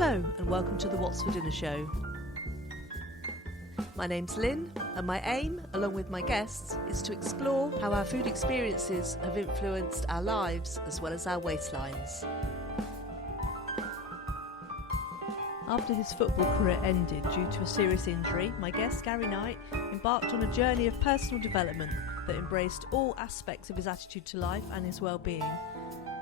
Hello and welcome to the What's for Dinner show. My name's Lynn and my aim, along with my guests, is to explore how our food experiences have influenced our lives as well as our waistlines. After his football career ended due to a serious injury, my guest Gary Knight embarked on a journey of personal development that embraced all aspects of his attitude to life and his well-being.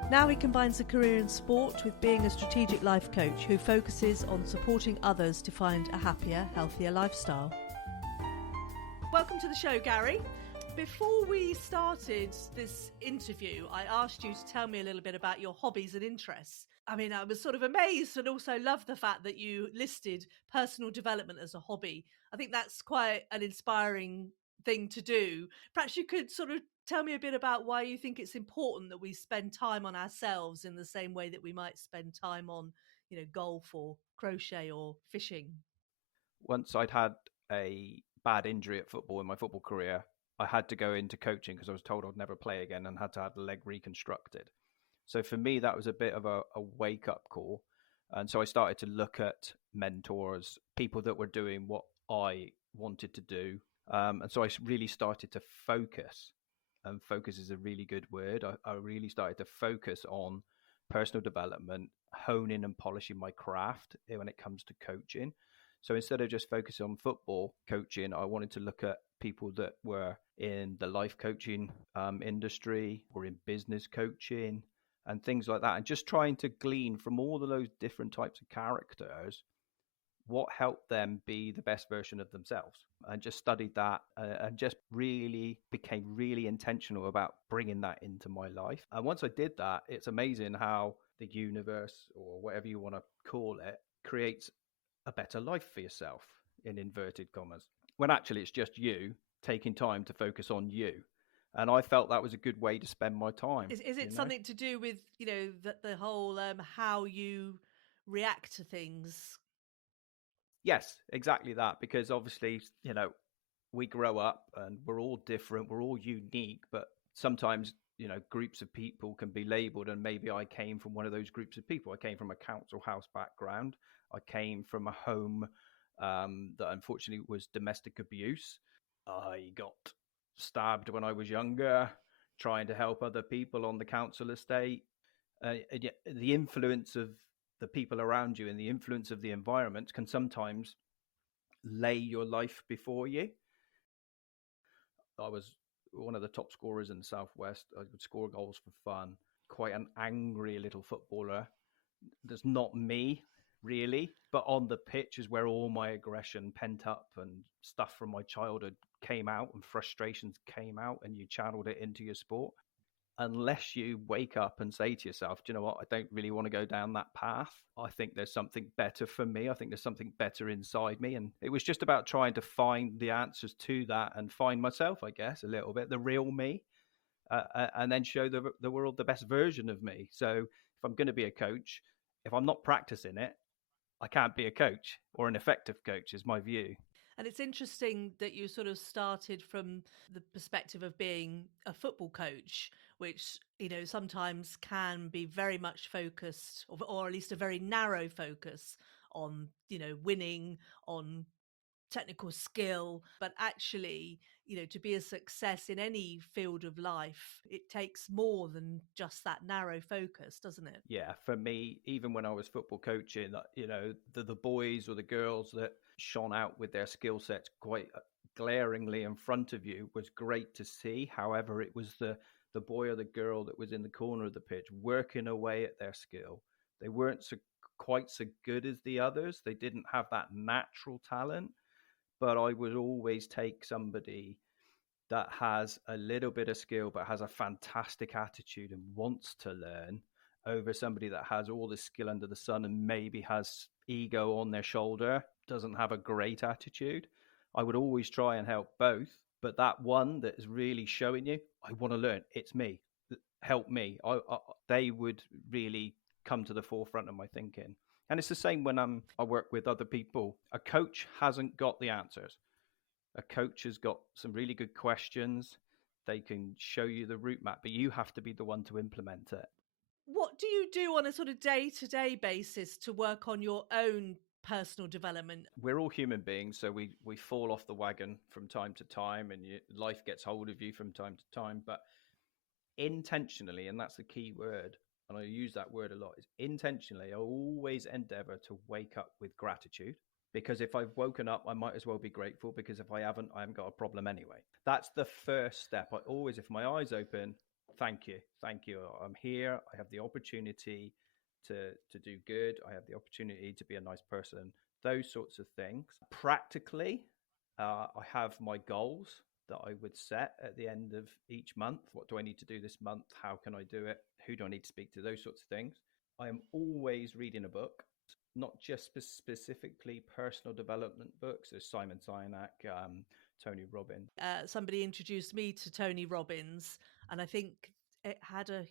Now he combines a career in sport with being a strategic life coach who focuses on supporting others to find a happier, healthier lifestyle. Welcome to the show, Gary. Before we started this interview, I asked you to tell me a little bit about your hobbies and interests. I mean, I was sort of amazed and also loved the fact that you listed personal development as a hobby. I think that's quite an inspiring thing to do. Perhaps you could sort of tell me a bit about why you think it's important that we spend time on ourselves in the same way that we might spend time on, golf or crochet or fishing. Once I'd had a bad injury at football in my football career, I had to go into coaching because I was told I'd never play again and had to have the leg reconstructed. So for me, that was a bit of a wake-up call. And so I started to look at mentors, people that were doing what I wanted to do. And so I really started to focus. And focus is a really good word. I really started to focus on personal development, honing and polishing my craft when it comes to coaching. So instead of just focusing on football coaching, I wanted to look at people that were in the life coaching industry or in business coaching and things like that. And just trying to glean from all of those different types of characters what helped them be the best version of themselves, and just studied that and just really became really intentional about bringing that into my life. And once I did that, it's amazing how the universe, or whatever you want to call it, creates a better life for yourself, in inverted commas, when actually it's just you taking time to focus on you. And I felt that was a good way to spend my time. Is it something to do with, the whole how you react to things? Yes, exactly that. Because obviously, we grow up and we're all different, we're all unique, but sometimes, groups of people can be labeled. And maybe I came from one of those groups of people. I came from a council house background. I came from a home that unfortunately was domestic abuse. I got stabbed when I was younger, trying to help other people on the council estate. The influence of the people around you and the influence of the environment can sometimes lay your life before you. I was one of the top scorers in the Southwest. I would score goals for fun. Quite an angry little footballer. That's not me, really. But on the pitch is where all my aggression pent up and stuff from my childhood came out, and frustrations came out, and you channeled it into your sport. Unless you wake up and say to yourself, do you know what, I don't really want to go down that path. I think there's something better for me. I think there's something better inside me. And it was just about trying to find the answers to that and find myself, I guess, a little bit, the real me, and then show the world the best version of me. So if I'm going to be a coach, if I'm not practicing it, I can't be a coach, or an effective coach is my view. And it's interesting that you sort of started from the perspective of being a football coach, which, sometimes can be very much focused, or at least a very narrow focus on, winning, on technical skill. But actually, to be a success in any field of life, it takes more than just that narrow focus, doesn't it? Yeah, for me, even when I was football coaching, the boys or the girls that shone out with their skill sets quite glaringly in front of you was great to see. However, it was the boy or the girl that was in the corner of the pitch working away at their skill. They weren't quite so good as the others. They didn't have that natural talent. But I would always take somebody that has a little bit of skill but has a fantastic attitude and wants to learn, over somebody that has all the skill under the sun and maybe has ego on their shoulder, doesn't have a great attitude. I would always try and help both. But that one that is really showing you, I want to learn, it's me, help me. They would really come to the forefront of my thinking. And it's the same when I work with other people. A coach hasn't got the answers. A coach has got some really good questions. They can show you the route map, but you have to be the one to implement it. What do you do on a sort of day-to-day basis to work on your own personal development? We're all human beings, so we fall off the wagon from time to time, and life gets hold of you from time to time. But intentionally, and that's the key word, and I use that word a lot, is intentionally. I always endeavor to wake up with gratitude, because if I've woken up, I might as well be grateful, because if I haven't got a problem anyway. That's the first step. I always, if my eyes open, thank you, I'm here, I have the opportunity to do good, I have the opportunity to be a nice person, those sorts of things. Practically, I have my goals that I would set at the end of each month. What do I need to do this month? How can I do it? Who do I need to speak to? Those sorts of things. I am always reading a book, not just specifically personal development books. There's Simon Sinek, Tony Robbins. Somebody introduced me to Tony Robbins, and I think it had a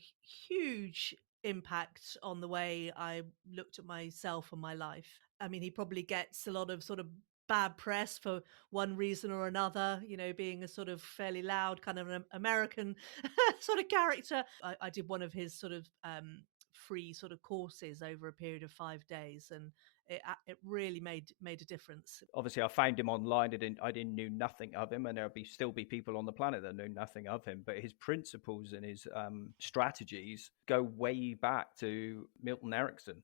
huge impact on the way I looked at myself and my life. I mean, he probably gets a lot of sort of bad press for one reason or another, being a sort of fairly loud kind of an American sort of character. I did one of his sort of free sort of courses over a period of 5 days, and it really made a difference. Obviously, I found him online. I didn't knew nothing of him, and there'll still be people on the planet that know nothing of him. But his principles and his strategies go way back to Milton Erickson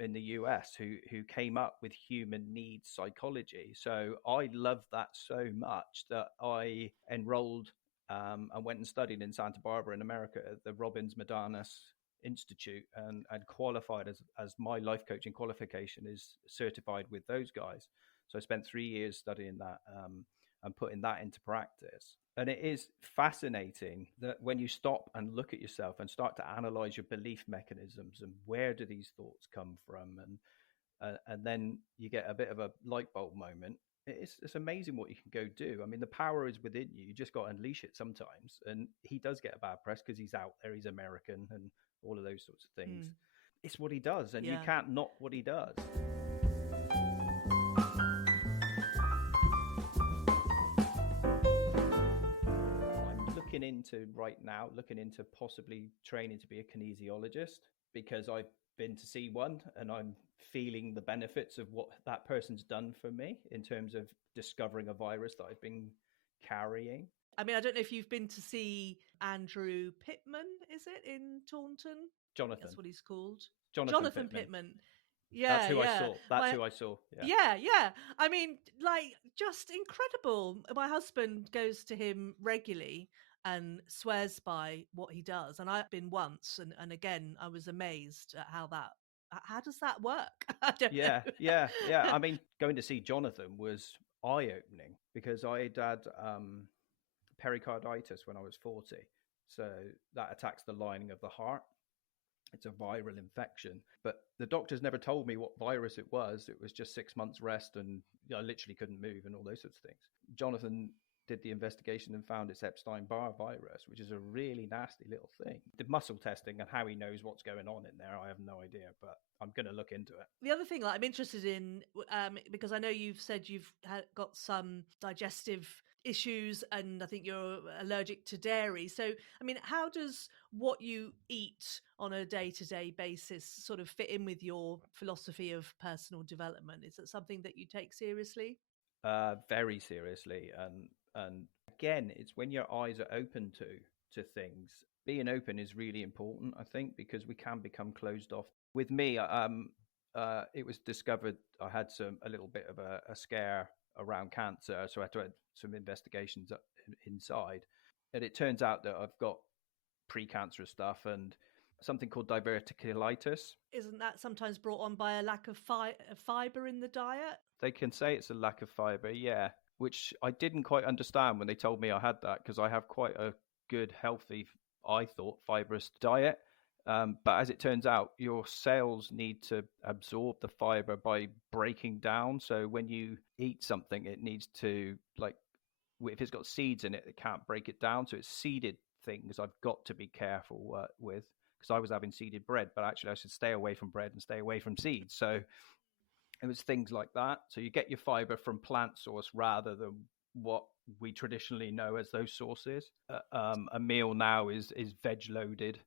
in the US, who came up with human needs psychology. So I loved that so much that I enrolled and went and studied in Santa Barbara in America at the Robbins Madanes Institute, and qualified as my life coaching qualification is certified with those guys. So I spent 3 years studying that and putting that into practice. And it is fascinating that when you stop and look at yourself and start to analyze your belief mechanisms and where do these thoughts come from, and then you get a bit of a light bulb moment. It's amazing what you can go do. I mean, the power is within you. You just got to unleash it sometimes. And he does get a bad press because he's out there, he's American, and all of those sorts of things. It's what he does, and you can't knock what he does. I'm looking into possibly training to be a kinesiologist, because I've been to see one and I'm feeling the benefits of what that person's done for me in terms of discovering a virus that I've been carrying. I mean, I don't know if you've been to see Andrew Pittman, is it, in Taunton? Jonathan. That's what he's called. Jonathan Pittman. Yeah, that's who I saw. That's who I saw. Yeah. I mean, like, just incredible. My husband goes to him regularly and swears by what he does. And I've been once, and again, I was amazed at how does that work? I don't know. Yeah. I mean, going to see Jonathan was eye-opening, because I had pericarditis when I was 40. So that attacks the lining of the heart. It's a viral infection, but the doctors never told me what virus it was. It was just 6 months rest, and I literally couldn't move and all those sorts of things. Jonathan did the investigation and found it's Epstein-Barr virus, which is a really nasty little thing. Did muscle testing, and how he knows what's going on in there, I have no idea, but I'm going to look into it. The other thing that I'm interested in, because I know you've said you've got some digestive issues, and I think you're allergic to dairy. So, I mean, how does what you eat on a day-to-day basis sort of fit in with your philosophy of personal development? Is it something that you take seriously? Very seriously. And again, it's when your eyes are open to things. Being open is really important, I think, because we can become closed off. With me, it was discovered I had a little bit of a scare around cancer, so I had to have some investigations inside, and it turns out that I've got precancerous stuff and something called diverticulitis. Isn't that sometimes brought on by a lack of fiber in the diet? They can say it's a lack of fiber, yeah, which I didn't quite understand when they told me I had that, because I have quite a good, healthy, I thought, fibrous diet. But as it turns out, your cells need to absorb the fiber by breaking down. So when you eat something, it needs to, like, if it's got seeds in it, it can't break it down. So it's seeded things I've got to be careful with, because I was having seeded bread, but actually I should stay away from bread and stay away from seeds. So it was things like that. So you get your fiber from plant source rather than what we traditionally know as those sources. A meal now is veg loaded.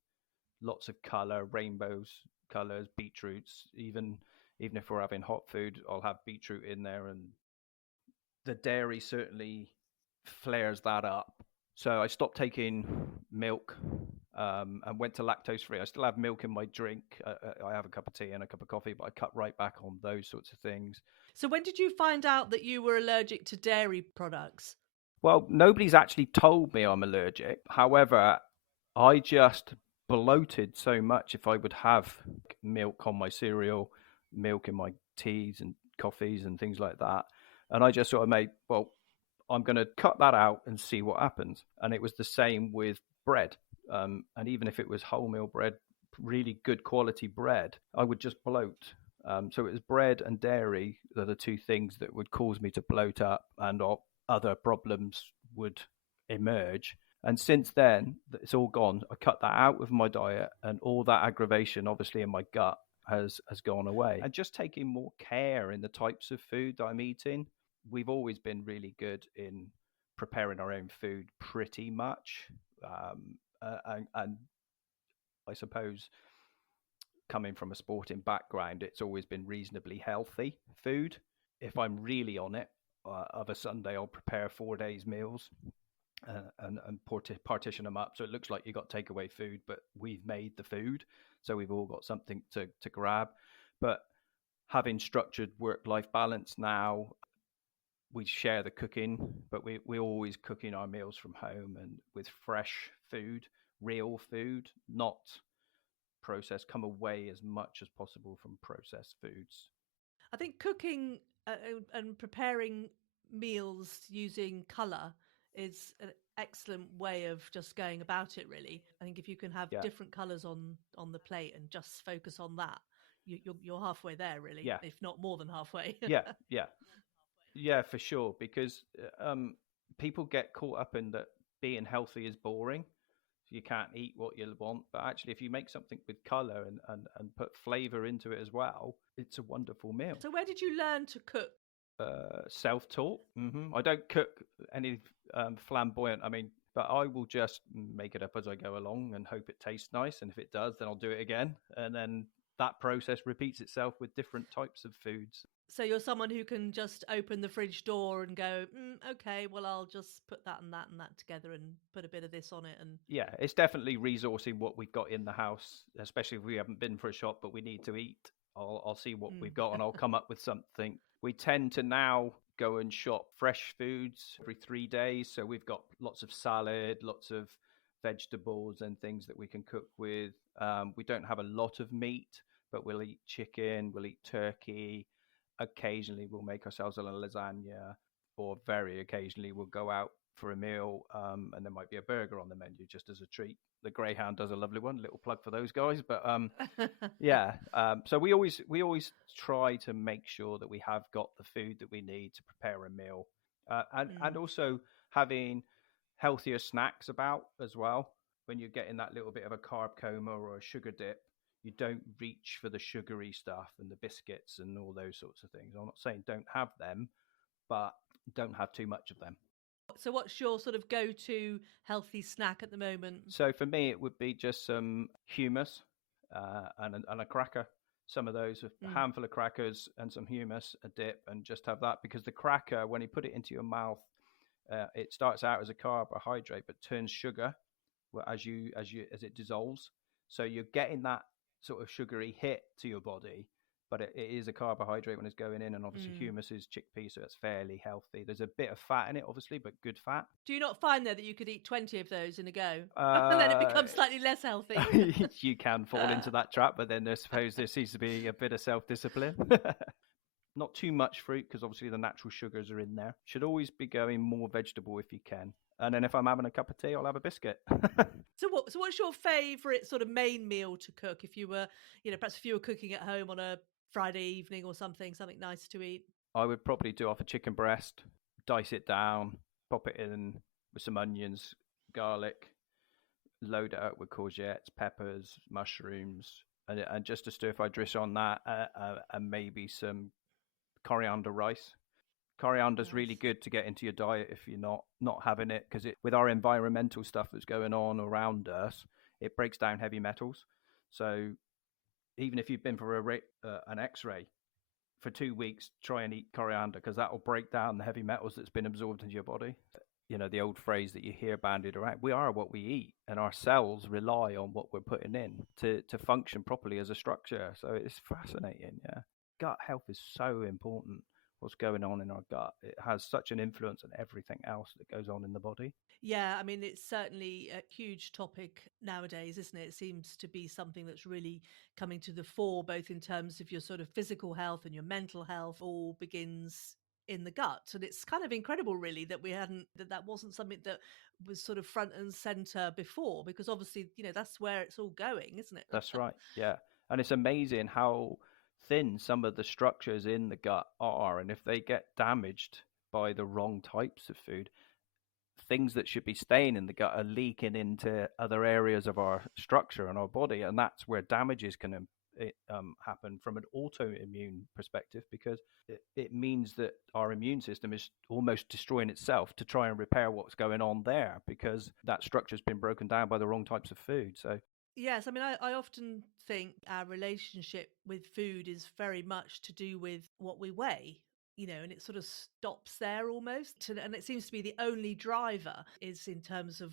lots of color, rainbows, colors, beetroots. Even if we're having hot food, I'll have beetroot in there, and the dairy certainly flares that up. So I stopped taking milk and went to lactose free. I still have milk in my drink. I have a cup of tea and a cup of coffee, but I cut right back on those sorts of things. So when did you find out that you were allergic to dairy products? Well, nobody's actually told me I'm allergic. However, I just bloated so much if I would have milk on my cereal, milk in my teas and coffees and things like that. And I just sort of made, well, I'm going to cut that out and see what happens. And it was the same with bread. And even if it was wholemeal bread, really good quality bread, I would just bloat. So it was bread and dairy are the two things that would cause me to bloat up, and other problems would emerge. And since then, it's all gone. I cut that out of my diet, and all that aggravation, obviously, in my gut has gone away. And just taking more care in the types of food that I'm eating. We've always been really good in preparing our own food, pretty much. And I suppose coming from a sporting background, it's always been reasonably healthy food. If I'm really on it, of a Sunday, I'll prepare 4 days meals and partition them up. So it looks like you got takeaway food, but we've made the food. So we've all got something to grab. But having structured work-life balance now, we share the cooking, but we're always cooking our meals from home and with fresh food, real food, not processed. Come away as much as possible from processed foods. I think cooking and preparing meals using colour is an excellent way of just going about it, really. I think if you can have different colours on the plate and just focus on that, you're halfway there, really, if not more than halfway. Yeah, for sure, because people get caught up in that being healthy is boring. You can't eat what you want, but actually if you make something with color and put flavor into it as well, it's a wonderful meal. So where did you learn to cook? Self-taught. I don't cook any flamboyant, but I will just make it up as I go along and hope it tastes nice, and if it does, then I'll do it again, and then that process repeats itself with different types of foods. So you're someone who can just open the fridge door and go, okay, well, I'll just put that and that and that together and put a bit of this on it. And yeah, it's definitely resourcing what we've got in the house, especially if we haven't been for a shop, but we need to eat. I'll see what we've got and I'll come up with something. We tend to now go and shop fresh foods every 3 days. So we've got lots of salad, lots of vegetables and things that we can cook with. We don't have a lot of meat, but we'll eat chicken, we'll eat turkey. Occasionally we'll make ourselves a lasagna, or very occasionally we'll go out for a meal and there might be a burger on the menu just as a treat. The Greyhound does a lovely one, little plug for those guys. But so we always try to make sure that we have got the food that we need to prepare a meal, and also having healthier snacks about as well. When you're getting that little bit of a carb coma or a sugar dip, you don't reach for the sugary stuff and the biscuits and all those sorts of things. I'm not saying don't have them, but don't have too much of them. So what's your sort of go-to healthy snack at the moment? So for me, it would be just some hummus and a cracker. Some of those, a handful of crackers and some hummus, a dip, and just have that. Because the cracker, when you put it into your mouth, it starts out as a carbohydrate, but turns sugar as it dissolves. So you're getting that sort of sugary hit to your body, but it is a carbohydrate when it's going in, and obviously hummus is chickpea, so it's fairly healthy. There's a bit of fat in it, obviously, but good fat. Do you not find, though, that you could eat 20 of those in a go? And then it becomes slightly less healthy. You can fall into that trap, but then I suppose there seems to be a bit of self-discipline. Not too much fruit, because obviously the natural sugars are in there. Should always be going more vegetable if you can. And then if I'm having a cup of tea, I'll have a biscuit. So what's your favourite sort of main meal to cook? If you were, perhaps if you were cooking at home on a Friday evening or something nice to eat? I would probably do off a chicken breast, dice it down, pop it in with some onions, garlic, load it up with courgettes, peppers, mushrooms, and just a stir-fry dish on that, and maybe some coriander rice. Coriander's really good to get into your diet if you're not having it, because with our environmental stuff that's going on around us, it breaks down heavy metals. So even if you've been for an X-ray for 2 weeks, try and eat coriander because that will break down the heavy metals that's been absorbed into your body. You know, the old phrase that you hear bandied around, we are what we eat, and our cells rely on what we're putting in to function properly as a structure. So it's fascinating. Yeah. Gut health is so important. What's going on in our gut, it has such an influence on everything else that goes on in the body. Yeah, I mean, it's certainly a huge topic nowadays, isn't it? It seems to be something that's really coming to the fore, both in terms of your sort of physical health and your mental health, all begins in the gut. And it's kind of incredible, really, that that wasn't something that was sort of front and center before, because obviously, that's where it's all going, isn't it? That's right. Yeah. And it's amazing how thin some of the structures in the gut are. And if they get damaged by the wrong types of food, things that should be staying in the gut are leaking into other areas of our structure and our body. And that's where damages can happen from an autoimmune perspective, because it means that our immune system is almost destroying itself to try and repair what's going on there, because that structure's been broken down by the wrong types of food. So Yes, I mean, I often think our relationship with food is very much to do with what we weigh, and it sort of stops there almost. And it seems to be the only driver is in terms of,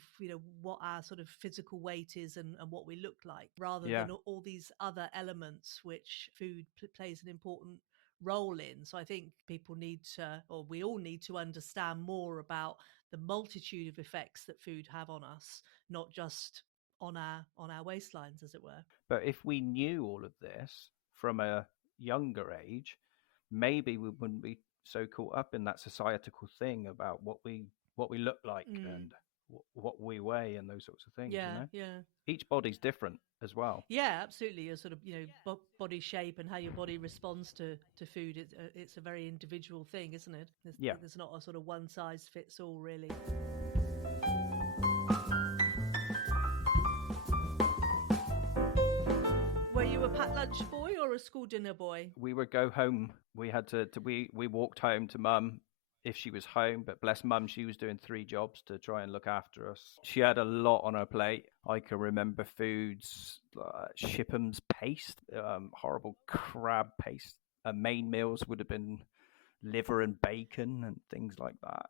what our sort of physical weight is and what we look like, rather yeah. than all these other elements which food plays an important role in. So I think people need to, or we all need to understand more about the multitude of effects that food have on us, not just on our waistlines, as it were. But if we knew all of this from a younger age, maybe we wouldn't be so caught up in that societal thing about what we look like Mm. and what we weigh and those sorts of things. Yeah, yeah, Each body's different as well. yeah. Absolutely, your sort of body shape and how your body responds to food. It's a very individual thing, isn't it? Yeah. There's not a sort of one size fits all, really. Were you a packed lunch boy or a school dinner boy? We would go home. We had we walked home to mum if she was home, but bless mum, she was doing 3 jobs to try and look after us. She had a lot on her plate. I can remember foods like Shipham's paste, horrible crab paste. Main meals would have been liver and bacon and things like that.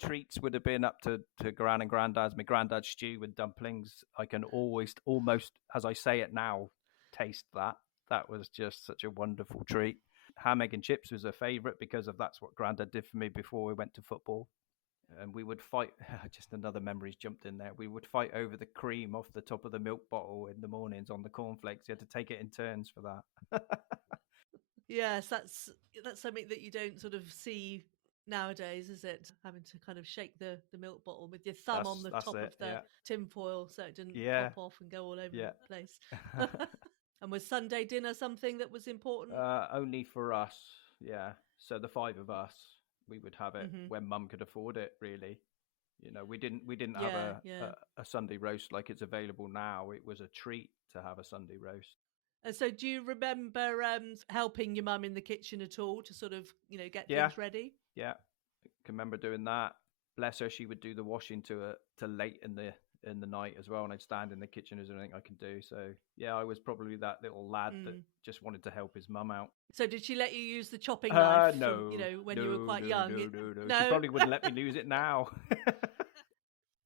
Treats would have been up to gran and granddad's. My granddad's stew and dumplings. I can always, almost, as I say it now, taste that. That was just such a wonderful treat. Ham, egg and chips was a favourite because of that's what granddad did for me before we went to football. And we would fight, just another memory's jumped in there. We would fight over the cream off the top of the milk bottle in the mornings on the cornflakes. You had to take it in turns for that. Yes, that's something that you don't sort of see nowadays, is it? Having to kind of shake the milk bottle with your thumb on the That's top it, of the yeah. tin foil so it didn't Yeah. pop off and go all over Yeah. the place. And was Sunday dinner something that was important? Only for us, yeah. So the 5 of us, we would have it Mhm. when mum could afford it. Really, we didn't have Yeah. a Sunday roast like it's available now. It was a treat to have a Sunday roast. And so, do you remember helping your mum in the kitchen at all to sort of, get Yeah, things ready? yeah. I can remember doing that. Bless her, she would do the washing to late in the night as well, and I'd stand in the kitchen. Is there anything I can do? So yeah, I was probably that little lad that just wanted to help his mum out. So, did she let you use the chopping knife? No, when you were quite young? No. She probably wouldn't let me lose it now.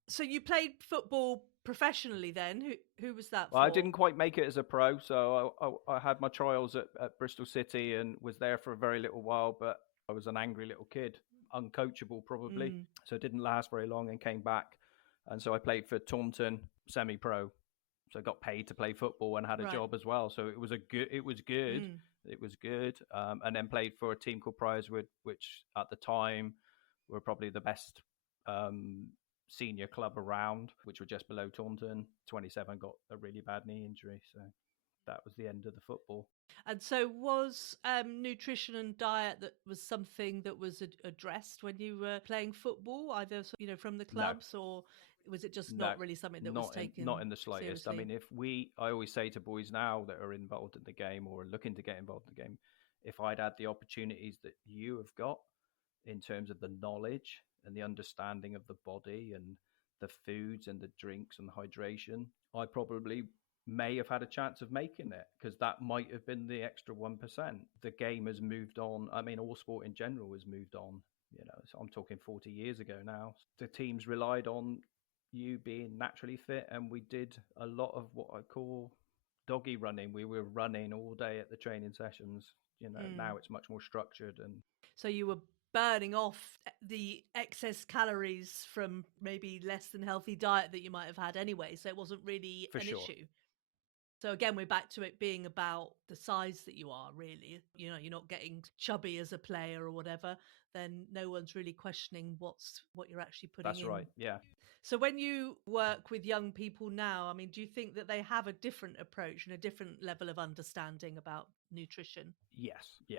So you played football professionally then? Who was that Well, for? I didn't quite make it as a pro, so I had my trials at Bristol City and was there for a very little while, but I was an angry little kid, uncoachable probably, so it didn't last very long and came back. And so I played for Taunton semi-pro, so I got paid to play football and had a job as well. So it was good. It was good. And then played for a team called Priorswood, which at the time were probably the best senior club around, which were just below Taunton. 27 got a really bad knee injury, so that was the end of the football. And so was nutrition and diet that was something that was addressed when you were playing football, either from the clubs, or was it just not really something that was taken not in the slightest seriously? I mean, I always say to boys now that are involved in the game or looking to get involved in the game, if I'd had the opportunities that you have got in terms of the knowledge and the understanding of the body and the foods and the drinks and the hydration, I probably may have had a chance of making it, because that might have been the extra 1%. The game has moved on. I mean, all sport in general has moved on. So I'm talking 40 years ago now. The teams relied on you being naturally fit, and we did a lot of what I call doggy running. We were running all day at the training sessions. Now it's much more structured. And so you were burning off the excess calories from maybe less than healthy diet that you might have had anyway, so it wasn't really an issue. So again, we're back to it being about the size that you are, really. You're not getting chubby as a player or whatever, then no one's really questioning what you're actually putting in. That's right, yeah. So when you work with young people now, I mean, do you think that they have a different approach and a different level of understanding about nutrition? Yes, yeah.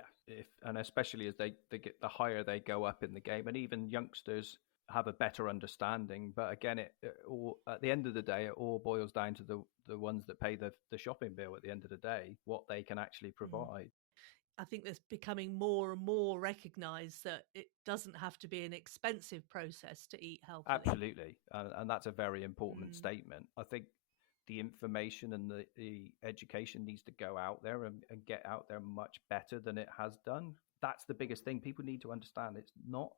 And especially as they get, the higher they go up in the game, and even youngsters have a better understanding. But again, it all, at the end of the day, it all boils down to the ones that pay the shopping bill at the end of the day, what they can actually provide. I think there's becoming more and more recognised that it doesn't have to be an expensive process to eat healthily. Absolutely. And that's a very important statement. I think the information and the education needs to go out there and get out there much better than it has done. That's the biggest thing. People need to understand it's not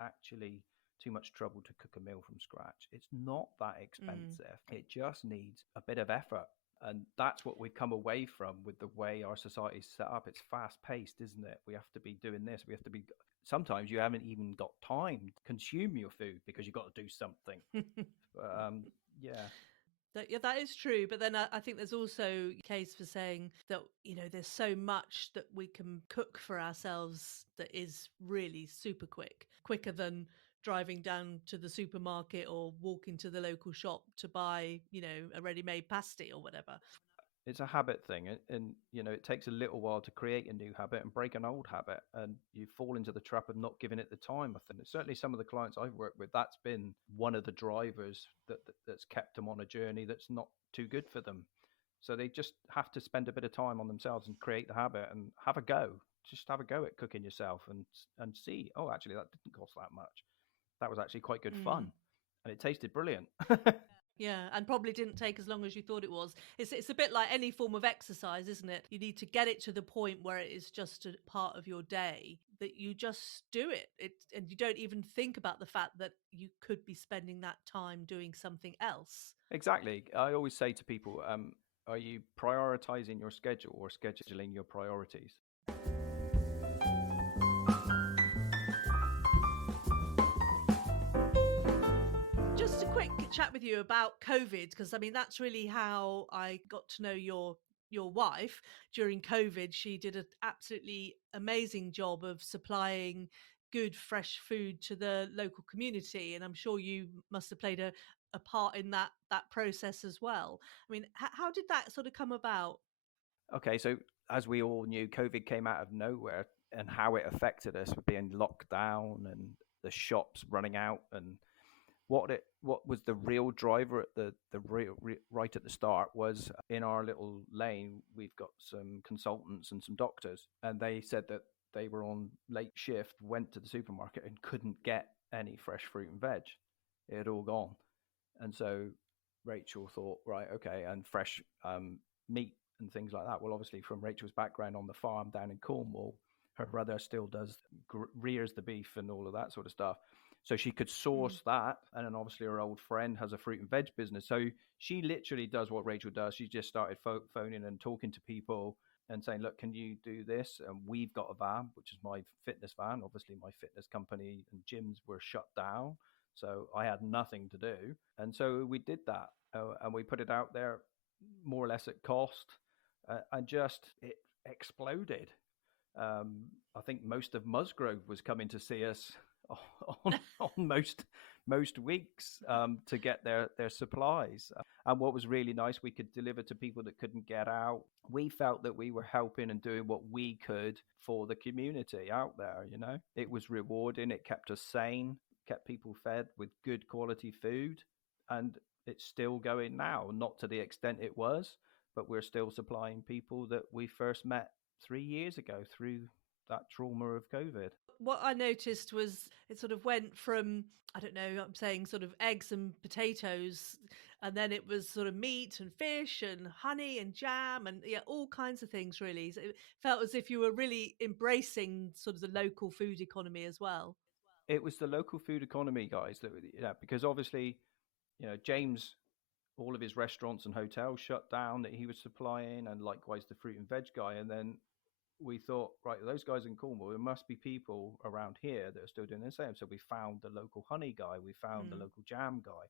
actually too much trouble to cook a meal from scratch. It's not that expensive. It just needs a bit of effort. And that's what we come away from with the way our society is set up. It's fast paced, isn't it? We have to be doing this. We have to be. Sometimes you haven't even got time to consume your food because you've got to do something. Yeah. That is true. But then I think there's also a case for saying that, there's so much that we can cook for ourselves that is really super quicker than driving down to the supermarket or walking to the local shop to buy, a ready-made pasty or whatever. It's a habit thing, and it takes a little while to create a new habit and break an old habit, and you fall into the trap of not giving it the time. I think certainly some of the clients I've worked with, that's been one of the drivers that's kept them on a journey that's not too good for them. So they just have to spend a bit of time on themselves and create the habit and have a go. Just have a go at cooking yourself and see, oh, actually, that didn't cost that much. That was actually quite good fun, and it tasted brilliant. Yeah, and probably didn't take as long as you thought it was. It's a bit like any form of exercise, isn't it? You need to get it to the point where it is just a part of your day, that you just do it. And you don't even think about the fact that you could be spending that time doing something else. Exactly. I always say to people, are you prioritizing your schedule or scheduling your priorities? Just a quick chat with you about COVID, because I mean that's really how I got to know your wife. During COVID, she did an absolutely amazing job of supplying good fresh food to the local community, and I'm sure you must have played a part in that process as well. I mean, how did that sort of come about? Okay, so as we all knew, COVID came out of nowhere, and how it affected us with being locked down and the shops running out, and what was the real driver at the right at the start was, in our little lane we've got some consultants and some doctors, and they said that they were on late shift, went to the supermarket and couldn't get any fresh fruit and veg. It had all gone. And so Rachel thought, right, okay, and fresh meat and things like that. Well, obviously from Rachel's background on the farm down in Cornwall, her brother still rears the beef and all of that sort of stuff. So she could source that. And then obviously her old friend has a fruit and veg business. So she literally does what Rachel does. She just started phoning and talking to people and saying, look, can you do this? And we've got a van, which is my fitness van. Obviously my fitness company and gyms were shut down. So I had nothing to do. And so we did that. And we put it out there more or less at cost. And just it exploded. I think most of Musgrove was coming to see us on most weeks to get their supplies. And what was really nice, we could deliver to people that couldn't get out. We felt that we were helping and doing what we could for the community out there. It was rewarding. It kept us sane, kept people fed with good quality food, and it's still going now. Not to the extent it was, but we're still supplying people that we first met 3 years ago through that trauma of COVID. What I noticed was it sort of went from, I don't know, I'm saying sort of eggs and potatoes, and then it was sort of meat and fish and honey and jam and all kinds of things really. So it felt as if you were really embracing sort of the local food economy as well. It was the local food economy, guys, because obviously, James, all of his restaurants and hotels shut down that he was supplying, and likewise the fruit and veg guy. And then we thought, right, those guys in Cornwall, there must be people around here that are still doing the same. So we found the local honey guy, we found the local jam guy,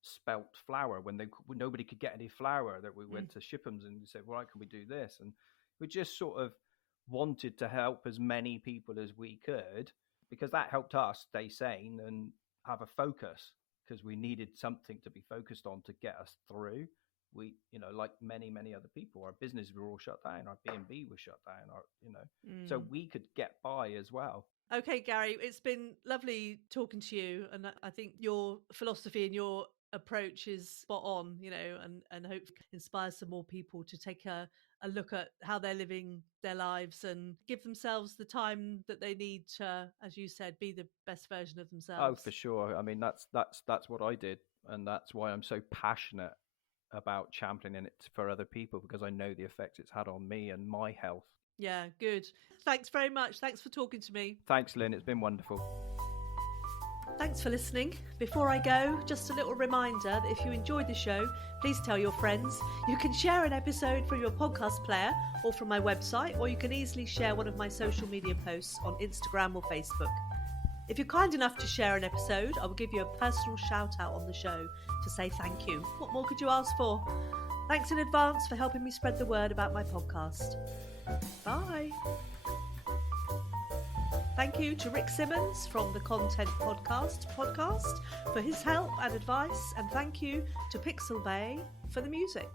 spelt flour when nobody could get any flour, that we went to Shipham's and said, right, can we do this? And we just sort of wanted to help as many people as we could, because that helped us stay sane and have a focus, because we needed something to be focused on to get us through. We, like many other people, our businesses were all shut down, our B&B was shut down, so we could get by as well. Okay, Gary, it's been lovely talking to you, and I think your philosophy and your approach is spot on, and hope inspires some more people to take a look at how they're living their lives and give themselves the time that they need to, as you said, be the best version of themselves. Oh, for sure. I mean, that's what I did, and that's why I'm so passionate about championing it for other people, because I know the effects it's had on me and my health. Yeah, good. Thanks very much. Thanks for talking to me. Thanks, Lynn. It's been wonderful. Thanks for listening. Before I go, just a little reminder that if you enjoyed the show, please tell your friends. You can share an episode from your podcast player or from my website, or you can easily share one of my social media posts on Instagram or Facebook. If you're kind enough to share an episode, I will give you a personal shout out on the show to say thank you. What more could you ask for? Thanks in advance for helping me spread the word about my podcast. Bye. Thank you to Rick Simmons from the Content Podcast for his help and advice, and thank you to Pixel Bay for the music.